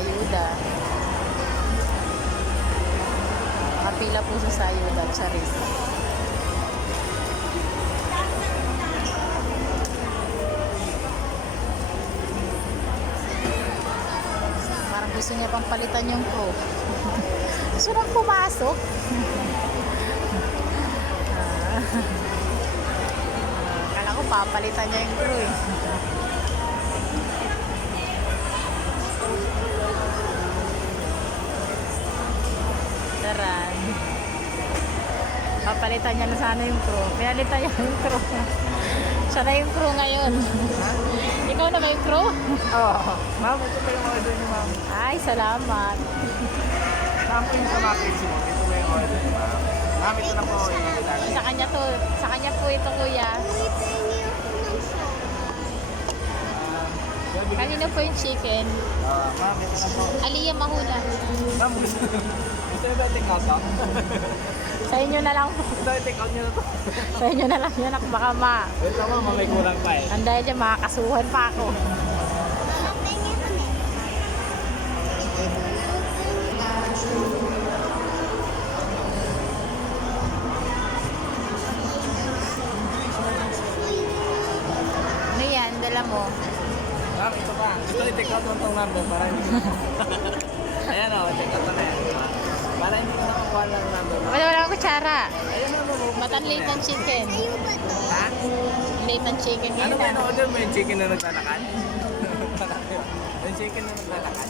ayuda. Nakapila po sa ayuda, Charis. Parang gusto niya pang palitan yung pro. Gusto nang pumasok. Kala ko papalitan niya yung crew eh. Taran. Papalitan niya na sana yung crew. Pinalitan niya yung crew. Siya na yung crew ngayon. Ikaw na ba yung crew? Oo. Ma'am, ito pa yung order ni ma'am. Ay, salamat. Ma'am, po yung sa Mackenzie mo. Ito pa yung order ni ma'am. Ma'am, ito na po. Sa kanya to. Sa kanya po ito, kuya. Kanino po yung chicken? Ma'am, ito na po. Aliyah Mahula. Ma'am, gusto nyo ba i-take out ako? Sa inyo na lang po. Ito, i-take out nyo na to. Sa inyo na lang yan. Baka Wait lang ma'am, may kulang pa eh. ang dahil dyan, makakasuhan pa ako. Ano yan? Dala mo. Ma'am, ito pa. Ito, i-take out mo itong number para hindi Ayan o, take out na yan. Para hindi ko nakakuha ng number. Wala akong kutsara. Ayan na mo. Matanlit ng chicken. Ha? Late ng chicken. Ano ba Ganyan. yung order mo? Yung chicken na naglalakad? Yung chicken na naglalakad?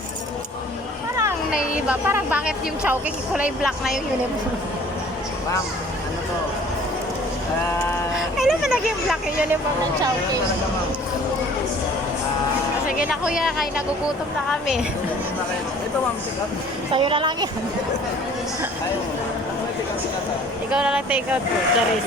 Parang naiiba. Parang bakit yung chowking kulay black na yung uniform? Ma'am, ano to? Kailan ba naging black yung uniform ng chowking? Talaga ma'am. Sige na kuya, kaya nagugutom na kami. Ito ma'am, take out. Sa'yo na lang yan. Ayaw mo. Ako na take out sila to. Ikaw na lang take out po. Charis.